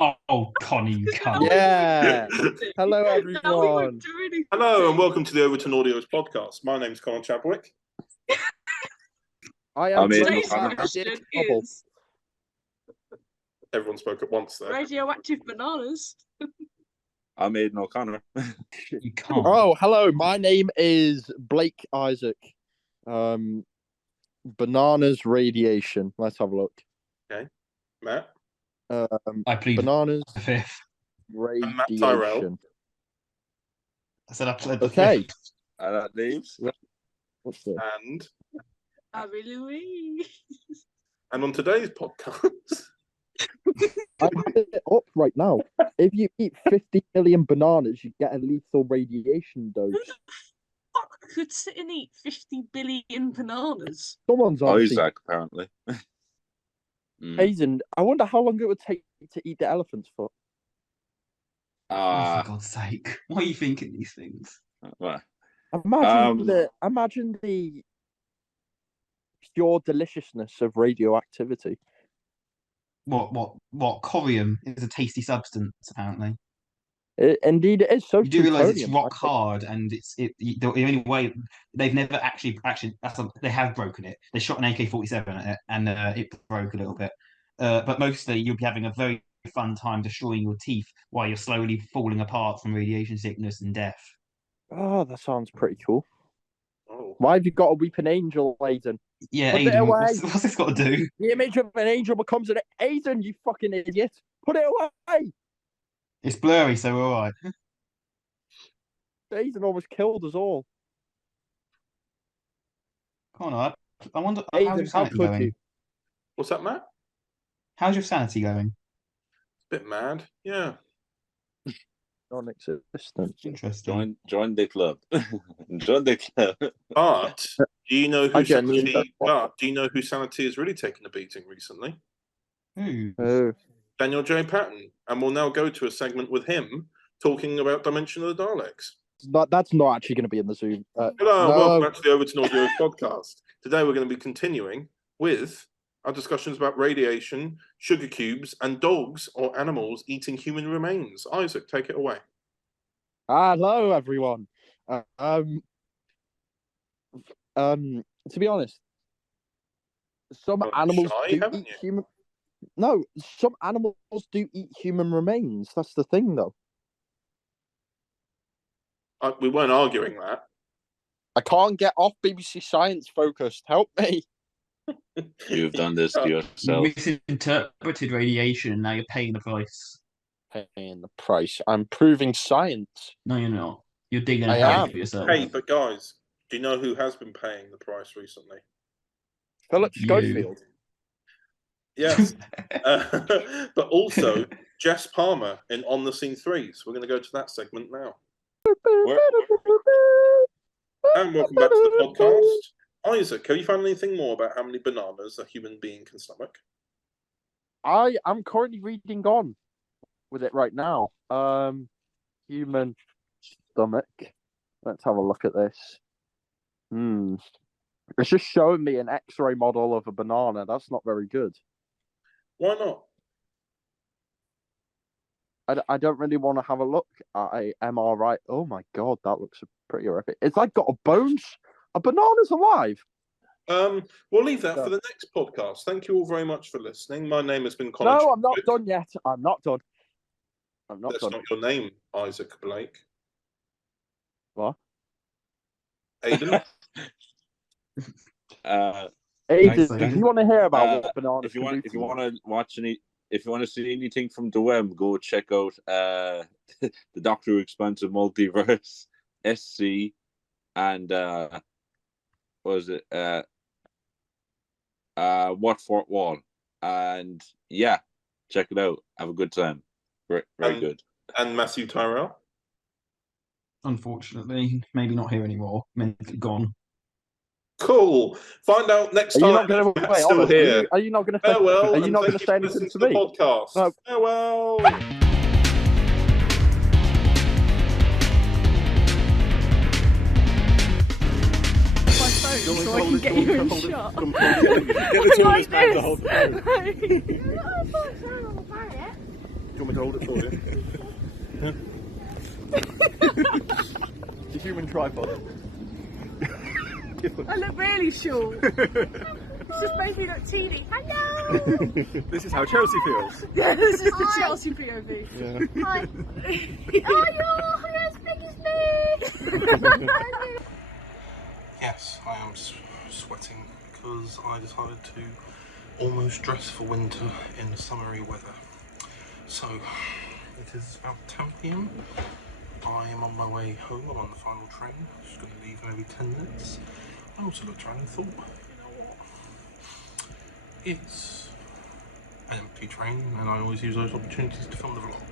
Oh, Connie, you can't. Yeah. Hello, No, we everyone. won't do anything. Hello and welcome to the Overton Audio's podcast. My name's Colin Chadwick. I am Today's Fantastic question Bubble. is Everyone spoke at once there. radioactive bananas. I'm Aidan O'Connor. You can't. Oh, hello. My name is Blake Isaac. Bananas radiation. Let's have a look. Matt I plead Bananas the fifth. and Matt Tyrell. radiation. I said I pled the Okay. fifth. And that leaves. What's this? And Abby Louise. on today's podcast, I have it up right now. If you eat 50 million bananas, you get a lethal radiation dose. Who the fuck could sit and eat 50 billion bananas? Someone's obviously Isaac, apparently. Aidan, I wonder how long it would take to eat the elephant's foot. Oh, for God's sake. Why are you thinking these things? Well, Imagine the pure deliciousness of radioactivity. What? Corium is a tasty substance, apparently. Indeed, it is. So You do realise it's plutonium, rock I think. hard, and the only way they've never actually they have broken it. They shot an AK-47 at it, and it broke a little bit. But mostly you'll be having a very fun time destroying your teeth while you're slowly falling apart from radiation sickness and death. Oh, that sounds pretty cool. oh, Why have you got a weeping angel, Aidan? Yeah, Put it Aidan, away. what's this got to do? The image of an angel becomes an Aidan, you fucking idiot. Put it away. It's blurry, so we're all right. Aidan almost killed us all. Come on, I wonder how's your Aidan, how sanity could going? you? what's that, Matt? How's your sanity going? Bit mad, yeah. Non-existent. Interesting. join the club. Join the club. But do you know I who genuinely sanity? don't- But do you know who sanity has really taken a beating recently? Ooh. Oh. Daniel J. Patton, and we'll now go to a segment with him talking about Dimension of the Daleks. That's not actually going to be in the Zoom. Hello, No. welcome back to the Overton Audio podcast. Today we're going to be continuing with our discussions about radiation, sugar cubes, and dogs or animals eating human remains. Isaac, take it away. Hello, everyone. To be honest, some Oh, animals shy, do haven't eat you? human. No, some animals do eat human remains. That's the thing, though. We weren't arguing that. I can't get off BBC Science focused. Help me. You've done this to You yourself. misinterpreted radiation, and now you're paying the price. Paying the price. I'm proving science. No, you're not. You're digging a I hole am. for yourself. Hey, but guys, do you know who has been paying the price recently? Philip You. Schofield. Yes. But also Jess Palmer in On the Scene 3s. We're going to go to that segment now. And welcome back to the podcast. Isaac, have you found anything more about how many bananas a human being can stomach? I am currently reading on with it right now. Human stomach. Let's have a look at this. It's just showing me an X-ray model of a banana. That's not very good. Why not? I don't really want to have a look at a MRI. Oh my god, that looks pretty horrific. It's like got a bones. A banana's alive. We'll leave that for the next podcast. Thank you all very much for listening. My name has been Colin. No, I'm not Chadwick. done yet. I'm not done. I'm not That's done. not your name, Isaac Blake. What? Aidan? Aidan, Thanks, if Aidan. you want to hear about what bananas If you can want, do if for you want to watch if you want to see anything from the web, go check out the Doctor Who Expansive Multiverse SC and what was it? Watford Wall, and yeah, check it out. Have a good time. Very good. And Matthew Tyrell? Unfortunately, maybe not here anymore. Mentally gone. Cool. Find out next Are time. you not going to if wait? Matt's still Honest, here. are you not going to say? Farewell. Are you and not going thank to say you for anything listening to the me? podcast. No. Farewell. My phone, so I can get you in shot. Get the Like back this. the whole Like- you want me to hold it for you? The human tripod. I look really short. It's just making me look teeny. Hello! This is how Chelsea feels. Yeah, this is the Chelsea POV. Yeah. Hi. Oh, you're as big as me! Yes, I am sweating because I decided to almost dress for winter in summery weather. So, it is about 10 PM. I am on my way home. I'm on the final train. Just going to leave in maybe 10 minutes. I also looked around and thought, you know what? It's an empty train, and I always use those opportunities to film the vlog.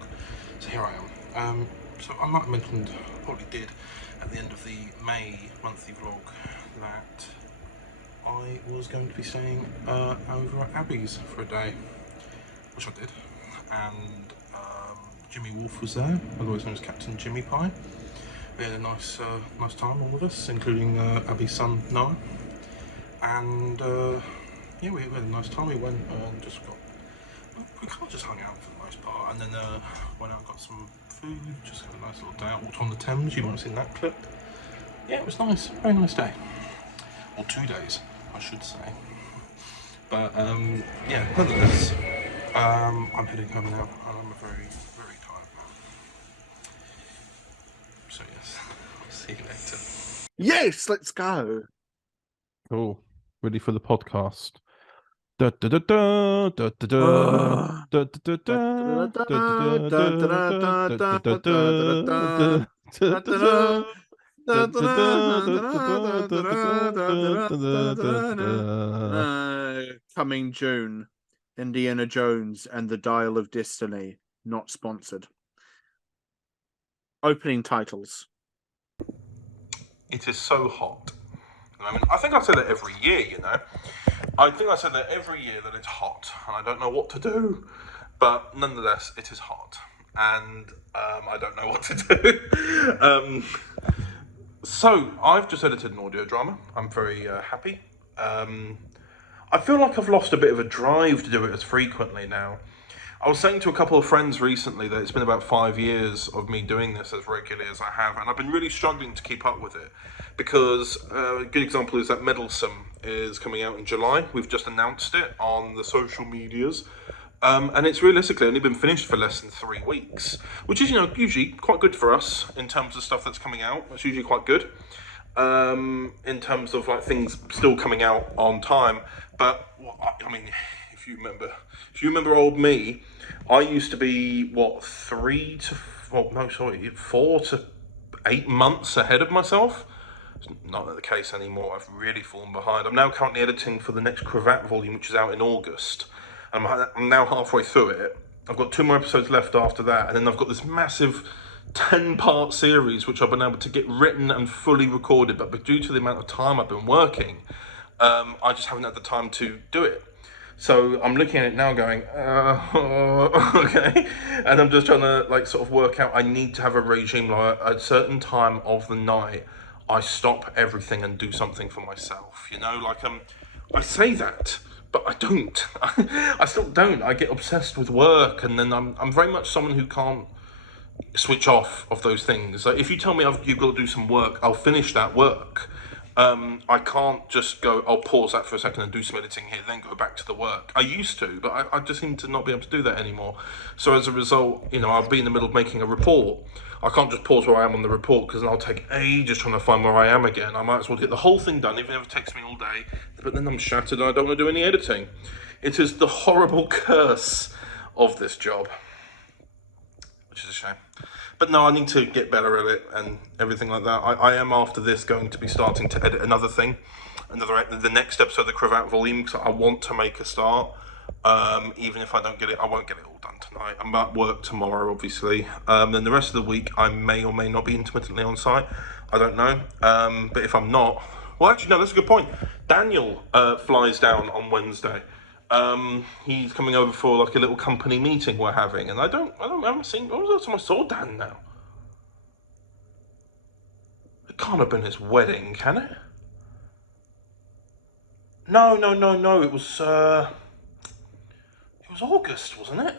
So here I am. So I might have mentioned, I probably did, at the end of the May monthly vlog that I was going to be staying over at Abby's for a day, which I did, and Jimmy Wolf was there, otherwise known as Captain Jimmy Pie. We had a nice time, all of us, including Abby's son Noah, and yeah, we had a nice time. We went and just we kind of just hung out for the most part, and then went out and got some food, just had a nice little day out, walked on the Thames. You might have seen that clip. Yeah, it was nice, very nice day, or 2 days, I should say. But yeah, nonetheless, I'm heading home now, and I'm a very, very tired man. So yes, I'll see you later. Yes, let's go. Cool. Ready for the podcast. Da, da, da, da, da, da, da, da, da, da, da, Coming June, Indiana Jones and the Dial of Destiny, not sponsored. Opening titles. It is so hot. I mean, I think I say that every year, you know. I think I say that every year that it's hot, and I don't know what to do, but nonetheless, it is hot, and I don't know what to do. So, I've just edited an audio drama. I'm very happy. I feel like I've lost a bit of a drive to do it as frequently now. I was saying to a couple of friends recently that it's been about 5 years of me doing this as regularly as I have, and I've been really struggling to keep up with it, because a good example is that Meddlesome is coming out in July. We've just announced it on the social medias, and it's realistically only been finished for less than 3 weeks, which is, you know, usually quite good for us in terms of stuff that's coming out. That's usually quite good, in terms of like things still coming out on time. But I mean, if you remember old me, I used to be, what, 4 to 8 months ahead of myself. It's not the case anymore. I've really fallen behind. I'm now currently editing for the next Cravat volume, which is out in August. I'm now halfway through it. I've got 2 more episodes left after that, and then I've got this massive 10-part series which I've been able to get written and fully recorded, but due to the amount of time I've been working, I just haven't had the time to do it. So I'm looking at it now going, okay, and I'm just trying to like sort of work out, I need to have a regime, like at a certain time of the night, I stop everything and do something for myself, you know, like I say that, but I don't. I still don't. I get obsessed with work, and then I'm very much someone who can't switch off of those things. Like if you tell me you've got to do some work, I'll finish that work. I can't just go, I'll pause that for a second and do some editing here, then go back to the work. I used to, but I just seem to not be able to do that anymore. So as a result, you know, I'll be in the middle of making a report. I can't just pause where I am on the report, because then I'll take ages trying to find where I am again. I might as well get the whole thing done, even if it takes me all day, but then I'm shattered and I don't want to do any editing. It is the horrible curse of this job, which is a shame. But no, I need to get better at it and everything like that. I am, after this, going to be starting to edit another thing, the next episode of the Cravat volume, because I want to make a start. Even if I don't get it, I won't get it all done tonight. I'm at work tomorrow, obviously. Then the rest of the week, I may or may not be intermittently on site. I don't know. But if I'm not, well, actually, no, that's a good point. Daniel flies down on Wednesday. He's coming over for like a little company meeting we're having, and I haven't seen. When was the last time I saw Dan now? It can't have been his wedding, can it? No. It was August, wasn't it?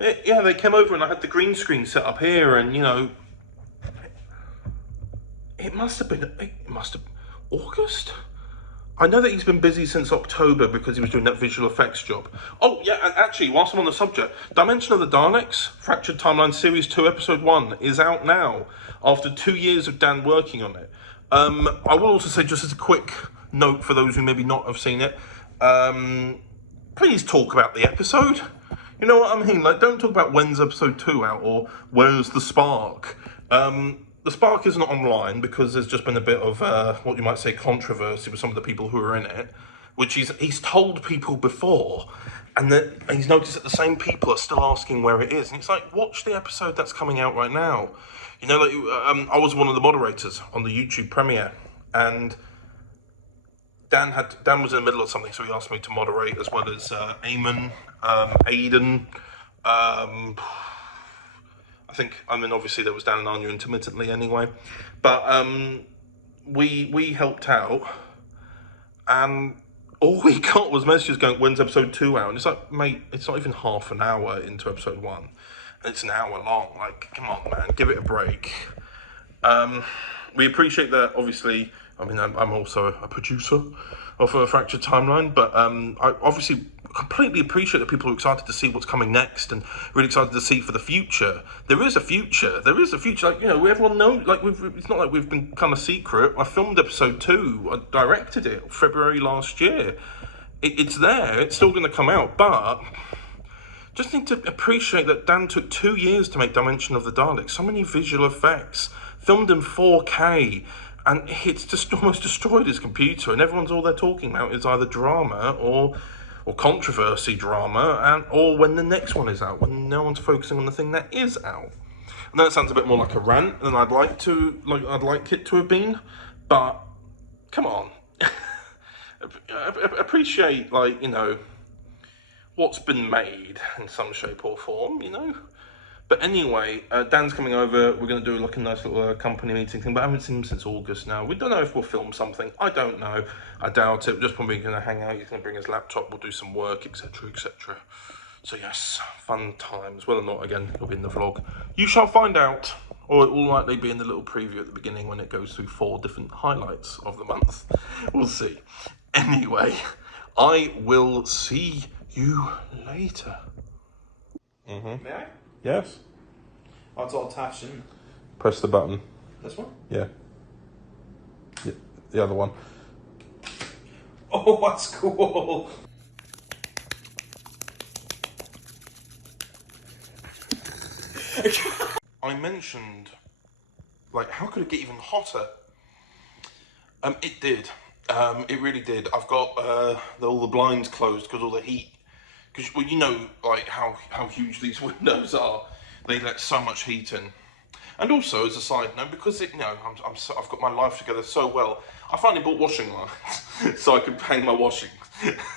Yeah, they came over and I had the green screen set up here, and you know, it must have August. I know that he's been busy since October because he was doing that visual effects job. Oh yeah, and actually, whilst I'm on the subject, Dimension of the Daleks, Fractured Timeline Series 2, Episode 1 is out now after 2 years of Dan working on it. I will also say, just as a quick note for those who maybe not have seen it, please talk about the episode. You know what I mean? Like, don't talk about when's episode 2 out or where's the spark. The spark is not online because there's just been a bit of what you might say controversy with some of the people who are in it, which he's told people before, and that he's noticed that the same people are still asking where it is, and it's like, watch the episode that's coming out right now. You know, like I was one of the moderators on the YouTube premiere, and Dan was in the middle of something, so he asked me to moderate, as well as Eamon, Aidan. I think, I mean, obviously there was Dan and Anya intermittently anyway, but we helped out, and all we got was messages going, when's episode 2 out? And it's like, mate, it's not even half an hour into episode 1. It's an hour long. Like, come on, man, give it a break. We appreciate that, obviously. I mean, I'm also a producer of a Fractured Timeline, but I obviously completely appreciate that people are excited to see what's coming next and really excited to see for the future. There is a future. Like, you know, everyone knows, like, it's not like we've been kind of secret. I filmed episode 2. I directed it February last year. It's there. It's still going to come out, but just need to appreciate that Dan took 2 years to make Dimension of the Daleks. So many visual effects, filmed in 4K, and it's just almost destroyed his computer, and all they're talking about is either drama or controversy drama, or when the next one is out, when no one's focusing on the thing that is out. And that sounds a bit more like a rant than I'd like it to have been, but come on. Appreciate, like, you know, what's been made in some shape or form, you know. But anyway, Dan's coming over. We're going to do like a nice little company meeting thing, but I haven't seen him since August now. We don't know if we'll film something. I don't know. I doubt it. We're just probably going to hang out. He's going to bring his laptop. We'll do some work, etc., etc. So yes, fun times. Whether or not, again, it'll be in the vlog, you shall find out. Or it will likely be in the little preview at the beginning when it goes through 4 different highlights of the month. We'll see. Anyway, I will see you later. May I? Yes. Oh, it's all attached in. Press the button. This one? Yeah. The other one. Oh, that's cool. I mentioned, like, how could it get even hotter? It did. It really did. I've got all the blinds closed because all the heat. Because, well, you know, like, how huge these windows are. They let so much heat in. And also, as a side note, because I've got my life together so well, I finally bought washing lines so I could hang my washing.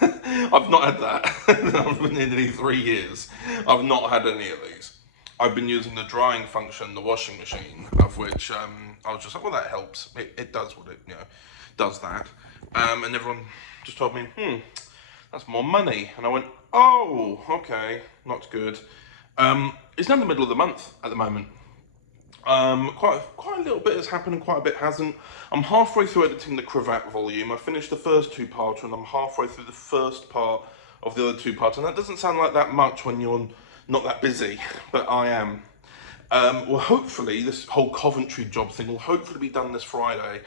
I've not had that. I've been in nearly 3 years. I've not had any of these. I've been using the drying function, the washing machine, of which I was just like, well, that helps. It does what it, you know, does that. And everyone just told me, that's more money. And I went, oh, okay, not good. It's now the middle of the month at the moment. Quite a little bit has happened and quite a bit hasn't. I'm halfway through editing the Cravat volume. I finished the first 2-parter and I'm halfway through the first part of the other 2 parts. And that doesn't sound like that much when you're not that busy, but I am. Well, hopefully this whole Coventry job thing will hopefully be done this Friday.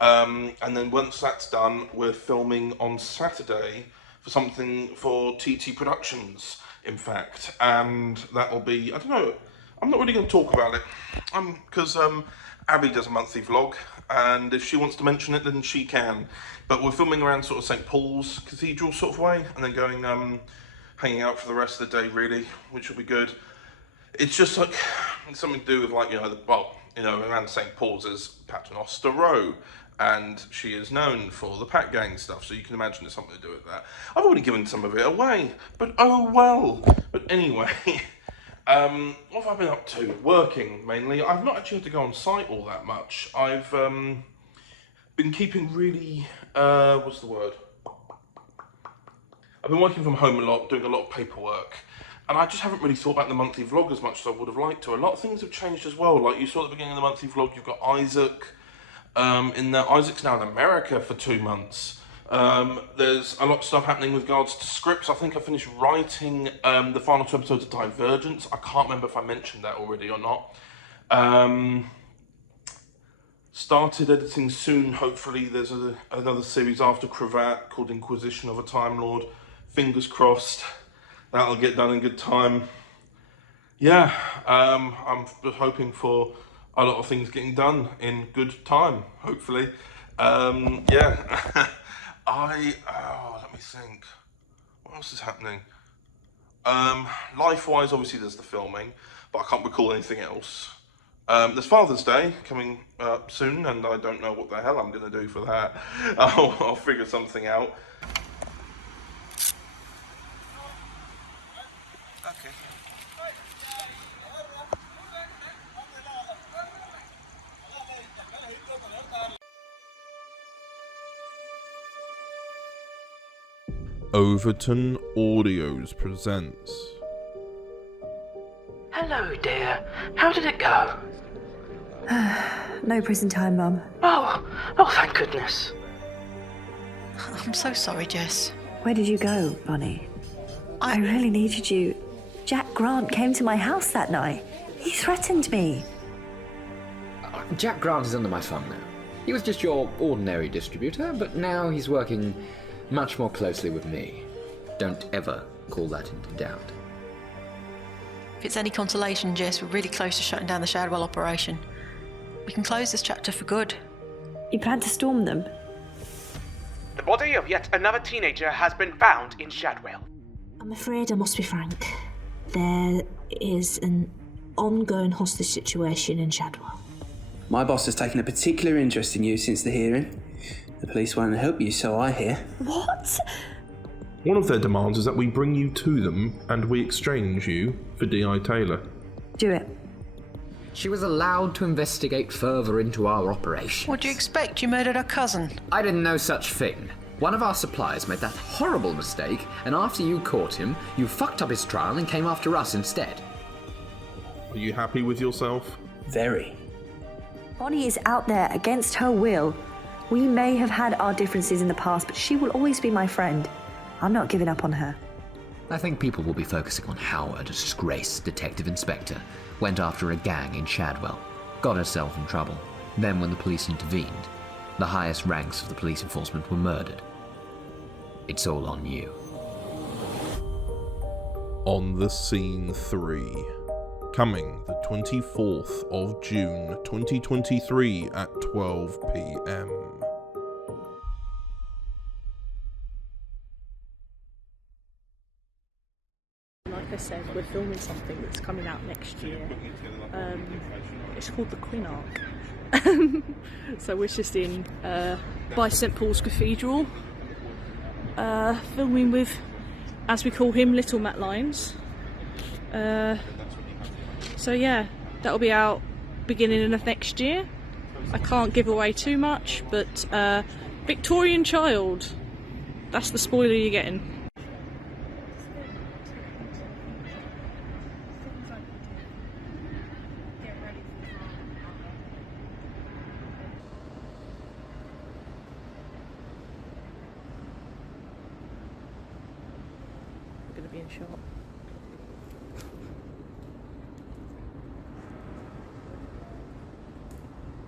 And then once that's done, we're filming on Saturday for something for TT Productions, in fact. And that'll be, I don't know, I'm not really going to talk about it, because Abby does a monthly vlog, and if she wants to mention it, then she can. But we're filming around sort of St. Paul's Cathedral sort of way, and then going, hanging out for the rest of the day, really, which will be good. It's just like, it's something to do with, like, around St. Paul's is Paternoster Row, and she is known for the Pat Gang stuff, so you can imagine it's something to do with that. I've already given some of it away, but oh well. But anyway, what have I been up to? Working, mainly. I've not actually had to go on site all that much. I've been keeping really, what's the word? I've been working from home a lot, doing a lot of paperwork, And I just haven't really thought about the monthly vlog as much as I would have liked to. A lot of things have changed as well. Like you saw at the beginning of the monthly vlog, you've got Isaac. In there, Isaac's now in America for 2 months. There's a lot of stuff happening with regards to scripts. I think I finished writing the final 2 episodes of Divergence. I can't remember if I mentioned that already or not. Started editing soon, hopefully. There's another series after Cravat called Inquisition of a Time Lord. Fingers crossed that'll get done in good time. Yeah, I'm hoping for a lot of things getting done in good time, hopefully. Yeah, let me think. What else is happening? Life-wise, obviously there's the filming, but I can't recall anything else. There's Father's Day coming up soon, and I don't know what the hell I'm going to do for that. I'll figure something out. Okay. Overton Audios presents. Hello, dear. How did it go? No prison time, Mum. Oh, thank goodness. I'm so sorry, Jess. Where did you go, Bonnie? I really needed you. Jack Grant came to my house that night. He threatened me. Jack Grant is under my thumb now. He was just your ordinary distributor, but now he's working much more closely with me. Don't ever call that into doubt. If it's any consolation, Jess, we're really close to shutting down the Shadwell operation. We can close this chapter for good. You plan to storm them? The body of yet another teenager has been found in Shadwell. I'm afraid I must be frank. There is an ongoing hostage situation in Shadwell. My boss has taken a particular interest in you since the hearing. The police won't help you, so I hear. What? One of their demands is that we bring you to them and we exchange you for D.I. Taylor. Do it. She was allowed to investigate further into our operation. What do you expect? You murdered her cousin. I didn't know such thing. One of our suppliers made that horrible mistake, and after you caught him, you fucked up his trial and came after us instead. Are you happy with yourself? Very. Bonnie is out there against her will. We may have had our differences in the past, but she will always be my friend. I'm not giving up on her. I think people will be focusing on how a disgraced detective inspector went after a gang in Shadwell, got herself in trouble. Then when the police intervened, the highest ranks of the police enforcement were murdered. It's all on you. On the Scene 3. Coming the 24th of June 2023 at 12 p.m. Like I said, we're filming something that's coming out next year. It's called the Queen Arc. So we're just in by St Paul's Cathedral, filming with, as we call him, Little Matt Lyons. So yeah, that'll be out beginning of next year. I can't give away too much, but Victorian child, that's the spoiler you're getting. We're going to be in shot.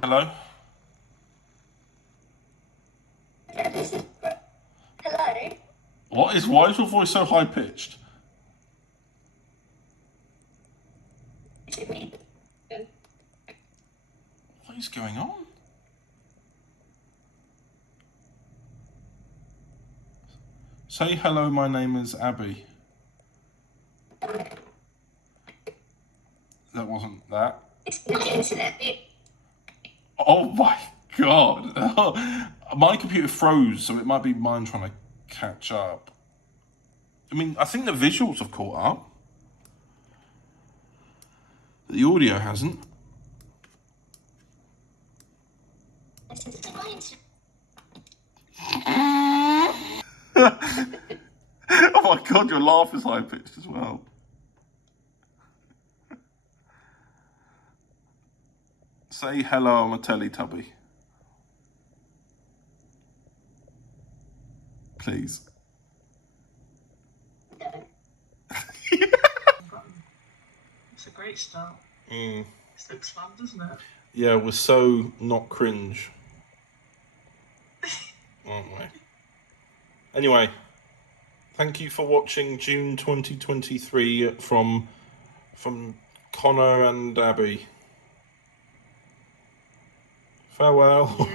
Hello? Hello? Why is your voice so high pitched? What is going on? Say hello, my name is Abby. That wasn't that. It's the internet. Oh my god. My computer froze, so it might be mine trying to catch up. I mean, I think the visuals have caught up. The audio hasn't. Oh my god, your laugh is high pitched as well. Say hello, I'm a Teletubby. Please. It's a great start. Mm. It looks fun, doesn't it? Yeah, we're so not cringe. Aren't we? Anyway, thank you for watching June 2023 from Connor and Abby. Farewell.